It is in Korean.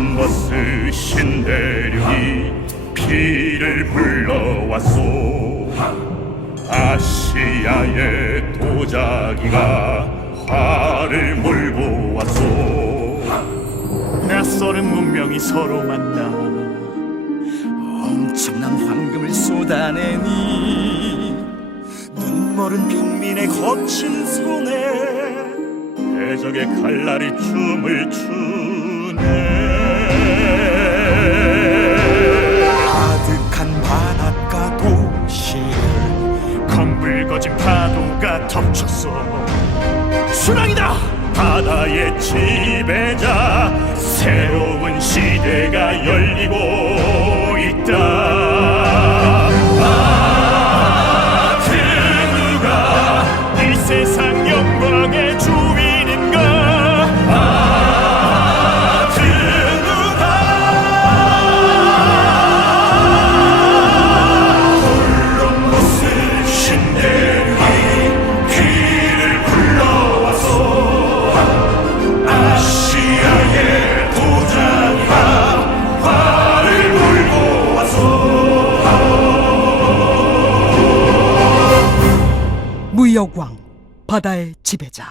콜럼버스 신대륙이 피를 불러왔소. 아시아의 도자기가 화를 몰고 왔소. 낯설은 문명이 서로 만나 엄청난 황금을 쏟아내니 눈멀은 평민의 거친 손에 대적의 칼날이 춤을 추 파도가 덮쳤어 순항이다! 바다의 지배자 새로운 시대가 열리고 있다 무역왕 바다의 지배자